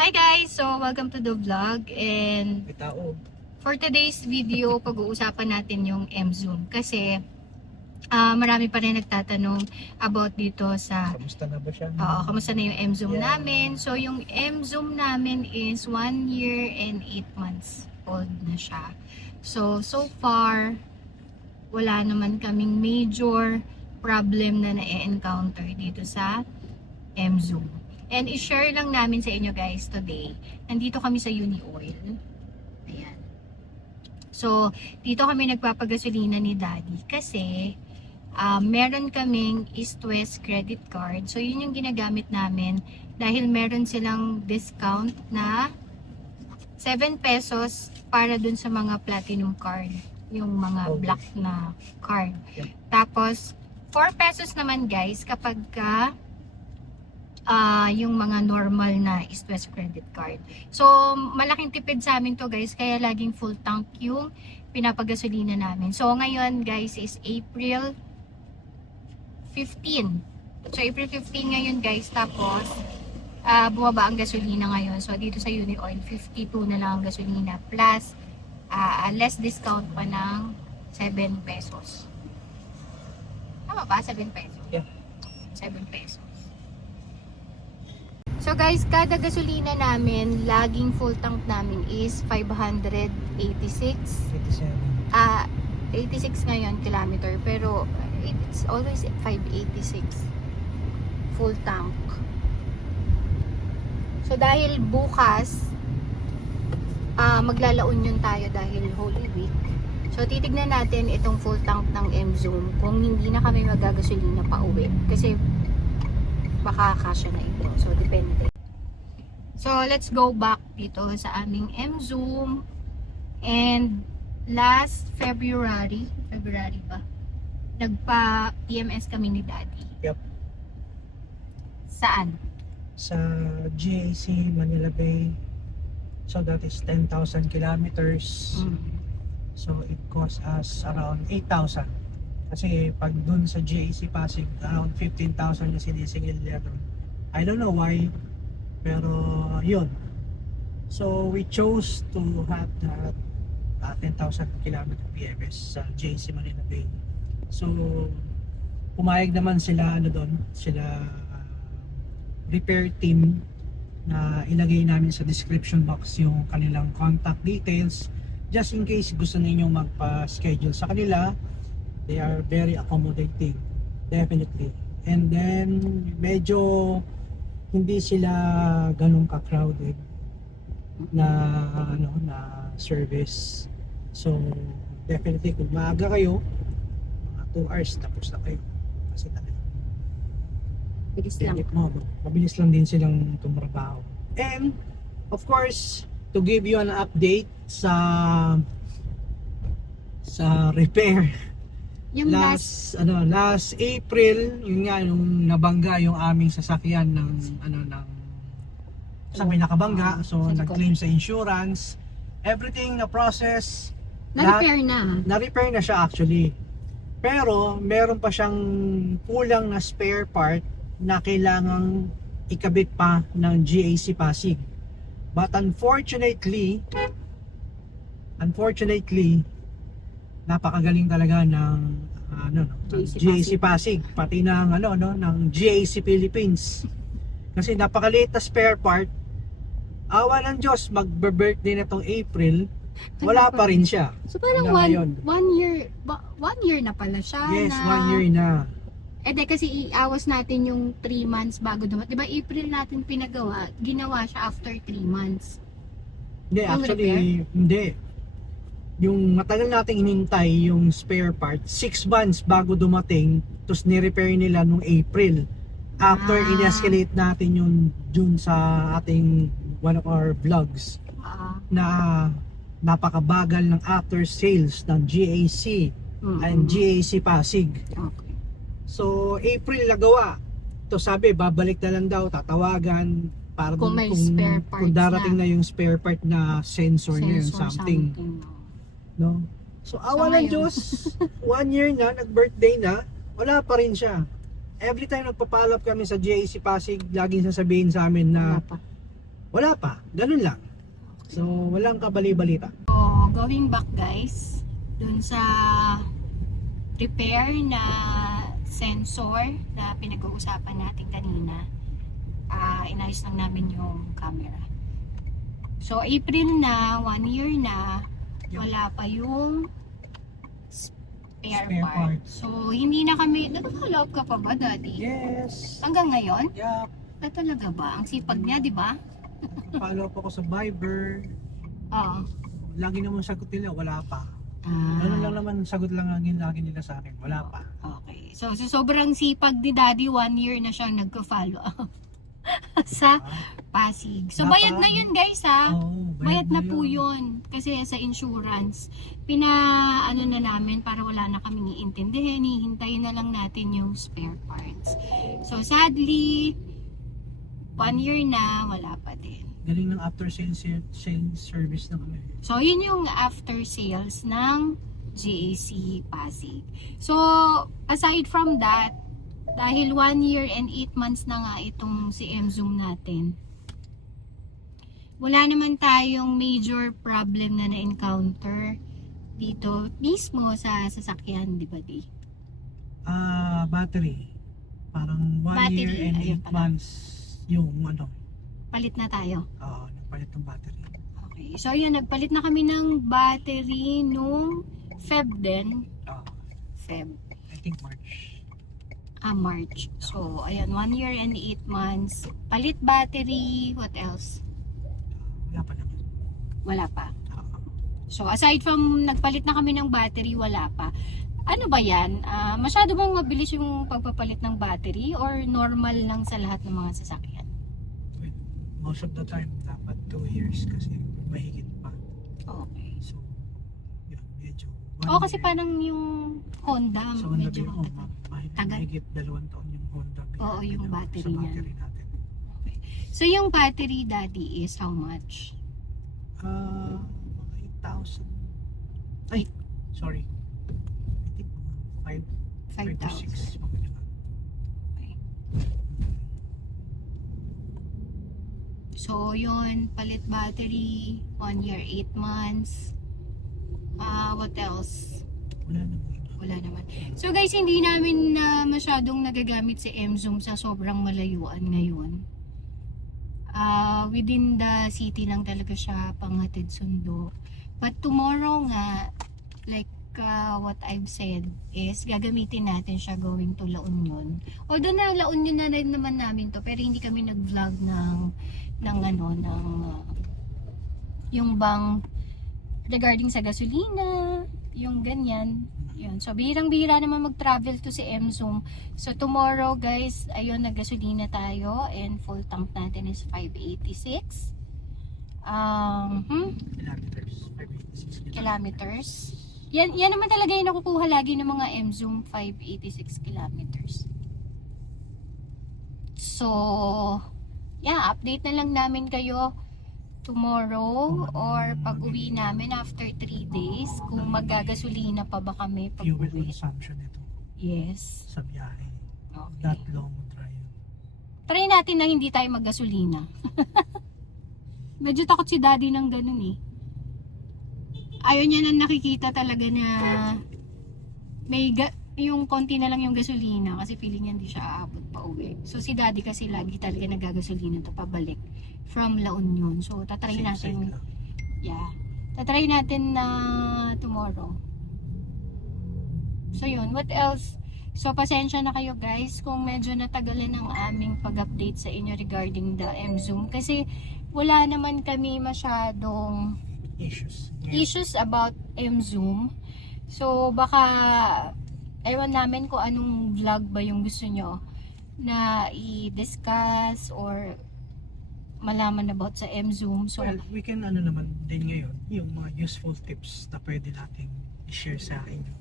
Hi guys! So, welcome to the vlog and May tao. for today's video, pag-uusapan natin yung M-Zoom kasi marami pa rin nagtatanong about dito sa Kamusta na ba siya? kamusta na yung M-Zoom Yeah. namin. So, yung M-Zoom namin is 1 year and 8 months old na siya. So far, wala naman kaming major problem na na-encounter dito sa M-Zoom. And i-share lang namin sa inyo guys today. Nandito kami sa Uni-Oil. Ayan. So, dito kami nagpapagasolina ni Daddy kasi meron kaming East West credit card. So, yun yung ginagamit namin dahil meron silang discount na 7 pesos para dun sa mga platinum card. Yung mga black na card. Yeah. Tapos, 4 pesos naman guys kapag yung mga normal na East West credit card. So, malaking tipid sa amin to guys, kaya laging full tank yung pinapagasolina namin. So, ngayon guys is April 15. So, April 15 ngayon guys, tapos bumaba ang gasolina ngayon. So, dito sa Uni-Oil, 52 na lang ang gasolina plus less discount pa ng 7 pesos. Tama ba? 7 pesos? Yeah. 7 pesos. So guys, kada gasolina namin, laging full tank namin is 586. 87. 86 ngayon kilometer, pero it's always 586 full tank. So dahil bukas maglalaon yun tayo dahil Holy Week. So titignan natin itong full tank ng M-Zoom kung hindi na kami magagasolina pa uwi kasi baka kasya na ito. So, depende. So, let's go back dito sa aming M-Zoom. And last February ba? Nagpa-PMS kami ni Daddy. Yep. Saan? Sa GAC Manila Bay. So that is 10,000 kilometers. So it cost us around 8,000. Kasi pag dun sa GAC Pasig, around 15,000 yung sinisingil niya doon. I don't know why, pero yun. So we chose to have that 10,000 kilometer PMS sa GAC Manila Bay. So pumayag naman sila doon, sila repair team na ilagay namin sa description box yung kanilang contact details just in case gusto ninyong magpa-schedule sa kanila. They are very accommodating, definitely. And then medyo hindi sila ganun ka-crowded na na service. So definitely kung maaga kayo, mga 2 hours tapos na kayo. Kasi talagang Bilis lang. mabilis lang din silang tumrabaho. And of course, to give you an update sa repair. Yung last April, yun nga yung nabangga yung aming sasakyan ng sabi nakabangga, so nag-claim sa insurance. Everything na process, na-repair na siya actually. Pero meron pa siyang kulang na spare part na kailangang ikabit pa ng GAC Pasig. But unfortunately, napakagaling talaga ng GAC Pasig, pati ng ng GAC Philippines. Kasi napakaliit na spare part. Awa ng Diyos, magbe-birthday na tong April, wala pa rin siya. So parang one year na pala siya. Yes, na, 1 year na. kasi iawas natin yung 3 months bago dumating. Diba April natin pinagawa, ginawa siya after 3 months. Hindi, Yung actually, repair? hindi. Yung matagal nating hinintay yung spare part, 6 months bago dumating, tapos ni-repair nila nung April. After in-escalate natin yung dun sa ating one of our vlogs na napakabagal ng after sales ng GAC and GAC Pasig. Okay. So, April nagawa. To sabi, babalik na lang daw, tatawagan para Kung may kung spare parts darating na yung spare part na sensor niya yung something. No? So, awa ng Diyos, 1 year na, nag-birthday na, wala pa rin siya. Every time nagpapalap kami sa GAC Pasig, laging sasabihin sa amin na Wala pa, ganun lang. So, walang kabali-balita. So, going back guys, dun sa repair na sensor na pinag-uusapan natin kanina, inayos lang namin yung camera. So, April na, 1 year na, wala pa yung spare part. So, hindi na kami, nag-follow up ka pa ba, Daddy? Yes. Hanggang ngayon? Yeah, Talaga ba? Ang sipag niya, di ba? follow up ako sa Viber. Oo. Lagi naman sagot nila, wala pa. Ah. Ganun lang naman, sagot lang lagi nila sa akin, wala pa. Okay. So, sobrang sipag ni Daddy, 1 year na siyang nagka-follow up sa Pasig. So, bayad na yun guys ha. Oo, Bayad na po yun. Kasi sa insurance, pina-ano na namin para wala na kaming iintindihin. Hihintayin na lang natin yung spare parts. So, sadly, 1 year na, wala pa din. Galing ng after sales service na kami. So, yun yung after sales ng GAC Pasig. So, aside from that, dahil 1 year and 8 months na nga itong si M-Zoom natin, wala naman tayong major problem na na-encounter dito mismo sa sasakyan, di ba, Di? Battery. Parang 1 Battery, year and ayun 8 pala. months yung ano, Palit na tayo. nagpalit ng battery. Okay. So, yun, nagpalit na kami ng battery nung Feb din. Feb. I think March. March. So, ayan, 1 year and 8 months. Palit battery, what else? Wala pa naman. Wala pa. Ah, So, aside from nagpalit na kami ng battery, wala pa. Ano ba yan? Masyado bang mabilis yung pagpapalit ng battery or normal lang sa lahat ng mga sasakyan? well, most of the time, dapat 2 years kasi mahigit pa. Okay. So, yun, medyo. Oo, kasi year. parang yung Honda, So, ang medyo labi ko, tagal. mahigit 2 taon yung Honda. Oo, yung Ginawa battery sa niya. battery natin. So, yung battery, Daddy, is how much? Mga 8,000. Ay, sorry. I think mga 5 to 6. 5,000. Mga ganun. Okay. So, yun, palit battery, 1 year, 8 months. What else? Wala naman. Wala naman. So guys, hindi namin na masyadong nagagamit si M-Zoom sa sobrang malayuan ngayon. Within the city lang talaga siya panghatid sundo. But tomorrow nga, like what I've said, is gagamitin natin siya going to La Union. Although na La Union na rin naman namin to, pero hindi kami nag-vlog yung bang regarding sa gasolina, yung ganyan. Yun. So, bihirang-bihira naman mag-travel to si M-Zoom. So, tomorrow, guys, ayun, naggasolina tayo. And full tank natin is 586. Kilometers. 586 Kilometers. Yan naman talaga yung nakukuha lagi ng mga M-Zoom, 586 kilometers. So, yeah, update na lang namin kayo tomorrow or pag-uwi namin after 3 days kung magagasolina pa ba kami Fuel pag-uwi. consumption ito Yes. sa biyahe. Okay. That long drive. Try natin na hindi tayo maggasolina. Medyo takot si Daddy ng ganun eh. Ayaw niya na nakikita talaga na yung konti na lang yung gasolina kasi feeling niya hindi siya aabot pa uwi. So si Daddy kasi lagi talaga nagagasolina to pabalik from La Union. So tatry Same natin. side lang. Yeah. Tatry natin na tomorrow. So yun, what else? So pasensya na kayo guys kung medyo natagalan ang aming pag-update sa inyo regarding the M-Zoom kasi wala naman kami masyadong issues about M-Zoom. So baka ewan namin kung anong vlog ba yung gusto nyo na i-discuss or malaman about sa M-Zoom. So, Well, we can naman din ngayon yung mga useful tips na pwede nating i-share sa inyo